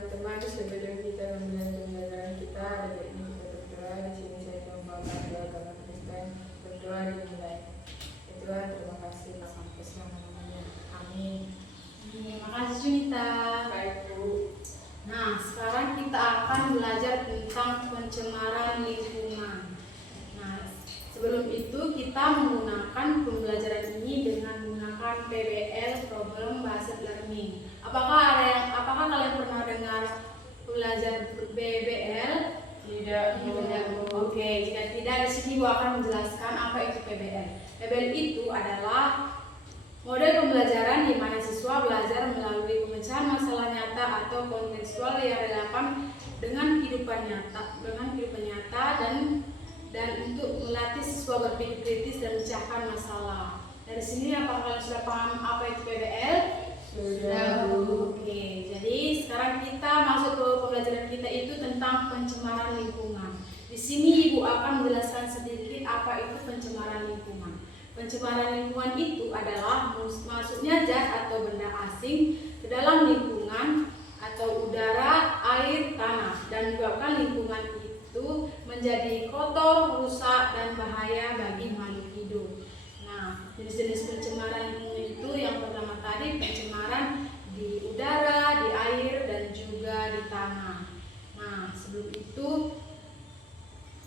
teman-teman, sebelum kita memulai pembelajaran kita, ada baiknya kita berdoa. Di sini saya membawakan doa agama Kristen. Berdoa dimulai. Ya Tuhan, terima kasih sampai selama-lamanya. Amin. Terima kasih Junita. Baik Bu. Nah, sekarang kita akan belajar tentang pencemaran lingkungan. Nah, sebelum itu kita menggunakan pembelajaran ini dengan menggunakan PBL, Problem Based Learning. Apakah kalian pernah dengar belajar PBL? Tidak. Oke, jika tidak, di sini gua akan menjelaskan apa itu PBL. PBL itu adalah model pembelajaran di mana siswa belajar melalui pemecahan masalah nyata atau kontekstual yang relevan dengan kehidupan nyata dan untuk melatih siswa berpikir kritis dan memecahkan masalah. Dari sini apakah kalian sudah paham apa itu PBL? Sudah. Oke, jadi sekarang kita masuk ke pembelajaran kita itu tentang pencemaran lingkungan. Di sini Ibu akan menjelaskan sedikit apa itu pencemaran lingkungan. Pencemaran lingkungan itu adalah masuknya zat atau benda asing ke dalam lingkungan atau udara, air, tanah dan menyebabkan lingkungan itu menjadi kotor, rusak dan bahaya bagi makhluk hidup. Nah, jenis-jenis pencemaran lingkungan itu yang pertama tadi pencemaran di udara, di air dan juga di tanah. Nah, sebelum itu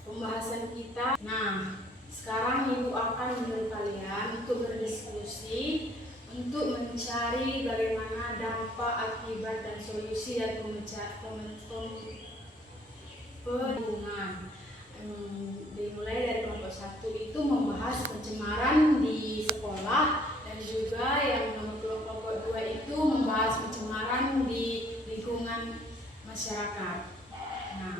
pembahasan kita. Nah, sekarang Ibu akan menyuruh kalian untuk berdiskusi untuk mencari bagaimana dampak, akibat, dan solusi dari lingkungan. Dimulai dari kelompok 1 itu membahas pencemaran di sekolah dan juga yang kelompok 2 itu membahas pencemaran di lingkungan masyarakat. Nah,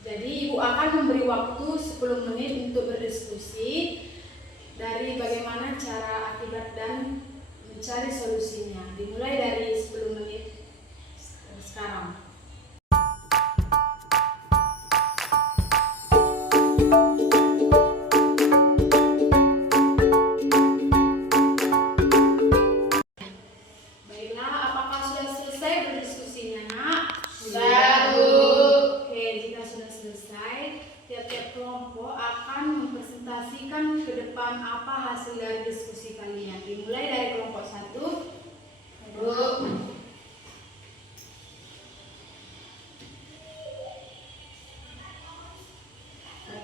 jadi Ibu akan memberi waktu 10 menit untuk berdiskusi dari bagaimana cara, akibat, dan mencari solusinya. Dimulai dari 10 menit sekarang. Baiklah, apakah sudah selesai berdiskusinya, Nak? Sudah, Bu. Oke, jika sudah selesai, tiap-tiap kelompok akan mempresentasikan ke depan apa hasil dari diskusi kalian. Dimulai dari kelompok 1. Bu.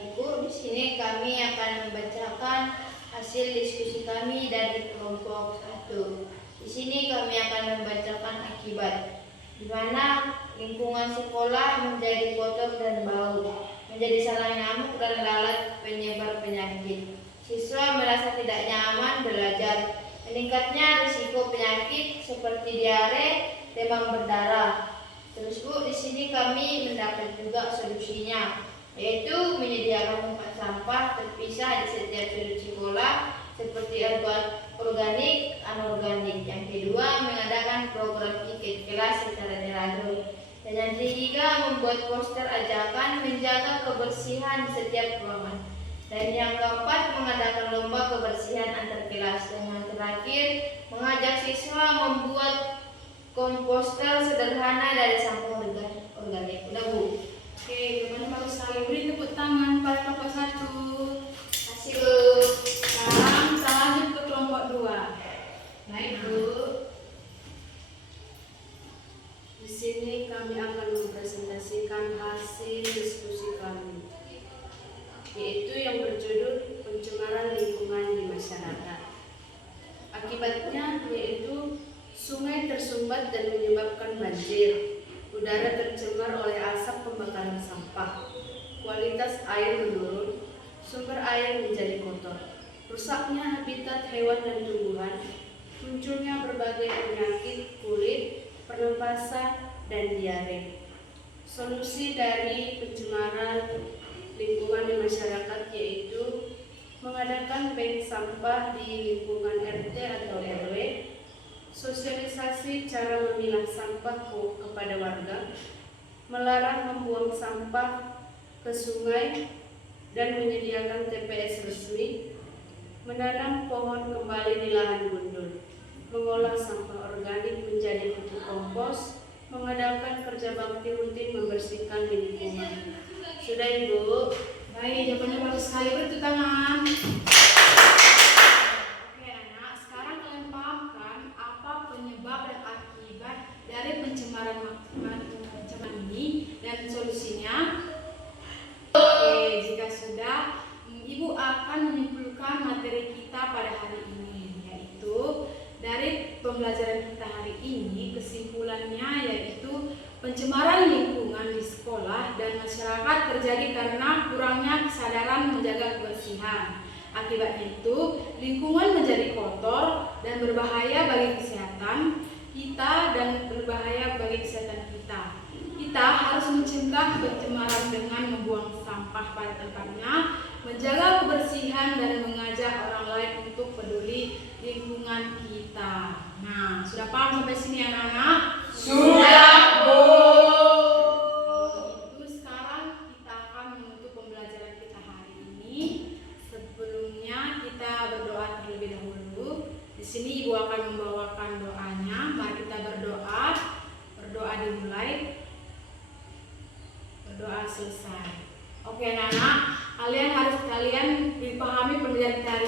Ibu, di sini kami akan membacakan hasil diskusi kami dari kelompok 1. Di sini kami akan membacakan akibat, di mana lingkungan sekolah menjadi kotor dan bau, menjadi sarang nyamuk dan lalat penyebar penyakit. Siswa merasa tidak nyaman belajar, meningkatnya risiko penyakit seperti diare, demam berdarah. Terus Bu, di sini kami mendapat juga solusinya, yaitu menyediakan tempat sampah terpisah di setiap sudut sekolah seperti organik, anorganik. Yang kedua, mengadakan program tiket kelas secara teratur. Dan yang ketiga, membuat poster ajakan menjaga kebersihan di setiap ruangan. Dan yang keempat, mengadakan lomba kebersihan antar kelas. Dan yang terakhir, mengajak siswa membuat komposter sederhana dari sampah organik. Udah Bu. Oke, jawabannya bagus sekali. Beri tepuk tangan pada kelompok 1. Kasih Bu. Sekarang kita lanjut ke kelompok 2. Baik Bu. Di sini kami akan mempresentasikan hasil diskusi kami, yaitu yang berjudul pencemaran lingkungan di masyarakat. Akibatnya yaitu sungai tersumbat dan menyebabkan banjir, udara tercemar oleh asap pembakaran sampah, kualitas air menurun, sumber air menjadi kotor, rusaknya habitat hewan dan tumbuhan, munculnya berbagai penyakit kulit, pernapasan, dan diare. Solusi dari pencemaran lingkungan di masyarakat yaitu mengadakan bank sampah di lingkungan RT atau RW, sosialisasi cara memilah sampah kepada warga, melarang membuang sampah ke sungai, dan menyediakan TPS resmi, menanam pohon kembali di lahan gundul, mengolah sampah organik menjadi pupuk kompos, Mengadakan kerja bakti rutin membersihkan lingkungan. Sudah Ibu? Baik, jawabannya bagus sekali. Beri tepuk tangan. Oke anak, sekarang kalian paham kan apa penyebab dan akibat dari pencemaran ini dan solusinya? Oke, jika sudah, Ibu akan menyimpulkan materi kita pada hari ini, yaitu dari pembelajaran kita hari ini, kesimpulannya yaitu pencemaran lingkungan di sekolah dan masyarakat terjadi karena kurangnya kesadaran menjaga kebersihan. Akibatnya itu, lingkungan menjadi kotor dan berbahaya bagi kesehatan kita dan berbahaya bagi kesehatan kita. Kita harus mencegah pencemaran dengan membuang sampah pada tempatnya, menjaga kebersihan dan mengajak orang lain untuk peduli lingkungan kita. Nah, sudah paham sampai sini anak-anak? Sudah, Bu. Itu sekarang kita akan menutup pembelajaran kita hari ini. Sebelumnya kita berdoa terlebih dahulu. Di sini Ibu akan membawakan doanya. Mari kita berdoa. Berdoa dimulai. Berdoa selesai. Oke anak-anak, kalian dipahami pembelajaran kita hari